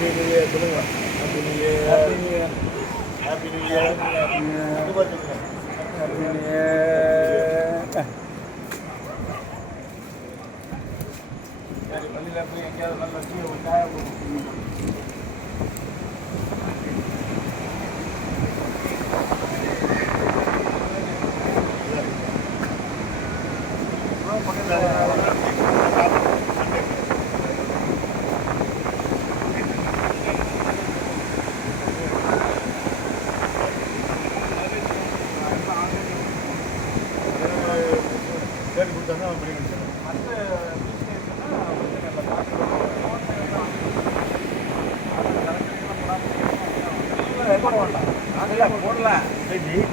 Happy new year சொல்லுங்க. Happy new year. Happy new year. Happy new year. Happy new year. சரி, பள்ளியில் போய் எங்கேயாவது நல்லா டீ ஒரு சாயா போட்டு கேட்டு கொடுத்தாங்க அவன் பண்ணி கொடுத்தாங்க. போட வேண்டாம், நாங்கள் போடல,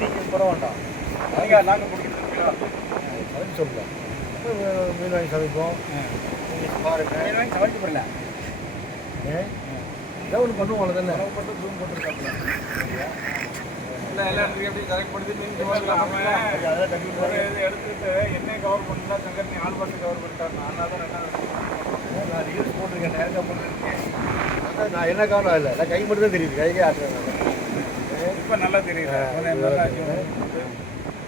நீங்கள் போட வேண்டாம், நாங்கள் கொடுக்குறோம் அதுன்னு சொல்லலாம். மீன் வாங்கி சமைப்போம், பாருங்க மீன் வாங்கி சமைக்க போடல, ஏதோ ஒன்று பண்ணுவோம் தானே மட்டும் ஜூம் போட்டுருக்காங்க. இல்லை எல்லாம் எப்படி கரெக்ட் பண்ணுறது அதெல்லாம் கட்டி எடுத்துட்டு என்னை கவர் பண்ணல, சங்கர் ஆள் பார்த்து கவர் பண்ணிட்டாங்க. அதனால தான் நான் ரீல்ஸ் போட்டிருக்கேன், நேரக்காக போட்டுருக்கேன். நான் என்ன கவனம் இல்லை, எல்லாம் கை மட்டும் தான் தெரியுது, கைக்கே ஆட்டுறேன். இப்போ நல்லா தெரியுது,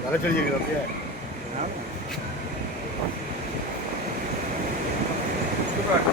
நல்லா சொல்லியிருக்கிறேன். அப்படியே சூப்பர்.